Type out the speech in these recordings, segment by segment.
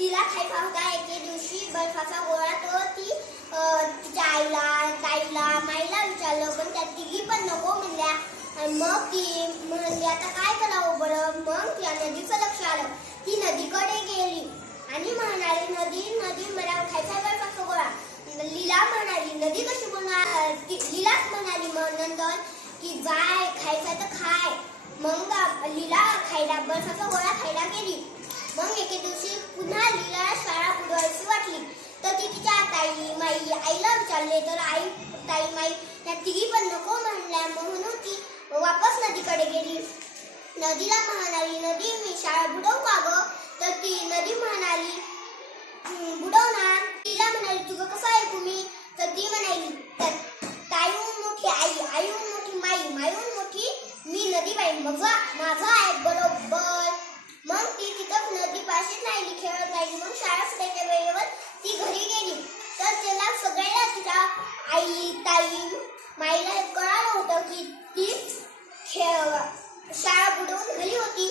तिला खायचा होता. एके दिवशी बर्फाचा गोळा. तो ती तिच्या ताईला माईला विचारलं, पण त्या तिघी पण नको म्हणल्या. मग ती म्हणली आता काय करावं बरं. मग त्या नदीचं लक्ष आलं. ती नदीकडे गेली आणि म्हणाली, नदी मला खायचा बर्फाचा गोळा. लीला म्हणाली, नदी कशी बोलणार. लीलाच म्हणाली मग नंतर की जाय खायचा तर खाय. मग लीला खायला बर्फाचा गोळा खायला गेली. मग एके दिवशी पुन्हा लीला शाळा बुडवायची वाटली. तर ती तिच्या आईला विचारले. तर ताई माई त्या तिघी पण नको म्हणल्या. म्हणून ती वापस नदीकडे गेली. नदीला म्हणाली, नदी मी शाळा बुडवू का गं. तर ती नदी म्हणाली, बुडवणार. तिला म्हणाली, तुझं कसं ऐकू मी. तर ती म्हणाली, ताईहून मोठी आईहून मोठी माईहून मोठी मी नदी बाई, माझं आहे बरोबर. मग ती तिथं नदीपाशीच राहिली, खेळत राहिली. मग शाळा सुटायच्या वेळेवर ती घरी गेली. तर त्याला सगळ्याला तिच्या ताई माईला कळालं होतं की ती शाळा बुडवून घरी होती,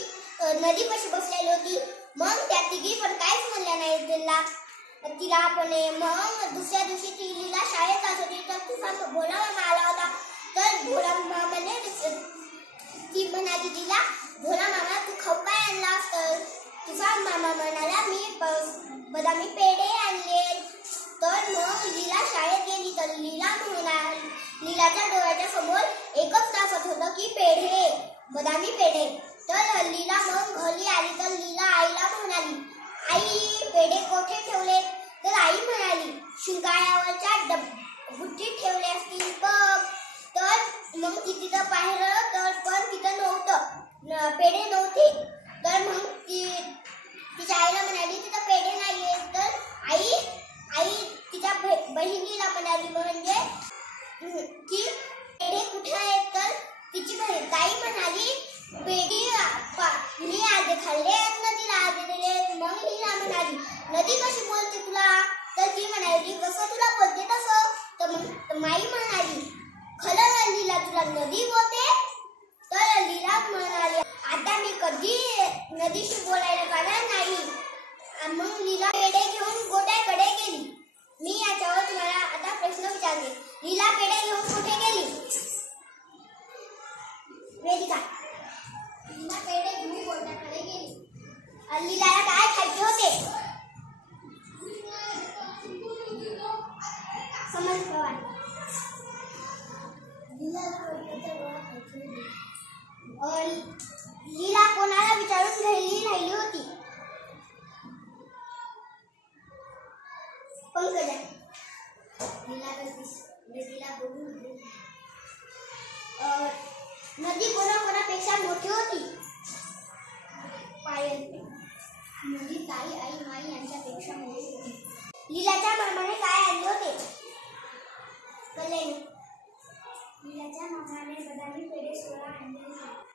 नदीपाशी बसलेली होती. मग त्या तिघी पण काहीच म्हणल्या नाही तिला पण. मग दुसऱ्या दिवशी ती लीला शाळेत जात होती. तर तिचा भोला मामा आला होता. तर भोला मामाने ती म्हणाली तिला, भोला मामा तू खाऊ काय आणलास. तर तुझा मामा म्हणाला, मी बदामी पेढे आणले. तर मग लीला शाळेत गेली. तर लीलाच्या डोळ्याच्या समोर एकच नाचत होतं की पेढे, बदामी पेढे. तर लीला मग घरी आली. तर लीला आईला म्हणाली, आई पेढे कोठे ठेवले. तर आई म्हणाली, शिंगाळ्यावरच्या बुट्टीत ठेवले असतील बघ. तर मग ती तिथं पाहिलं तर पण तिथं नव्हतं, पेढे नव्हते. तर मग ती तिच्या आईला म्हणाली, तिथं पेढे नाहीये. तर आई तिच्या बहिणीला म्हणाली म्हणजे की पेढे कुठे आहेत. तर तिची ताई म्हणाली, पेढे मी आधी खाल्ले आहेत, नदीला आधी दिले. मग लीला म्हणाली, नदी कशी बोलते तुला. तर ती म्हणाली, जसं तुला बोलते तसं. तर मग माई म्हणाली, खरं लीला तुला नदी बोलते. तर लीला म्हणाली, आता मी कधी नदीशी बोलायला जाणार नाही. मग लीला पेढे घेऊन गोट्याकडे गेली. मी याच्यावर तुम्हाला आता प्रश्न विचारते, लीला पेढे घेऊन कुठे गेली. वेदिका, लीला पेढे घेऊन गोट्याकडे गेली. लीलाला काय खायचे होते. समज पवार. लीला कोणाला विचारून राहिली होती. पंकजा. नदीला बघून नदी कोणापेक्षा मोठी होती. पायल. नदी ताई आई माई यांच्यापेक्षा मोठी होती. लीलाच्या मामाने काय आणले होते. कल्याणी. लीलाच्या मामाने बदामी पेढे 16 आणले होते.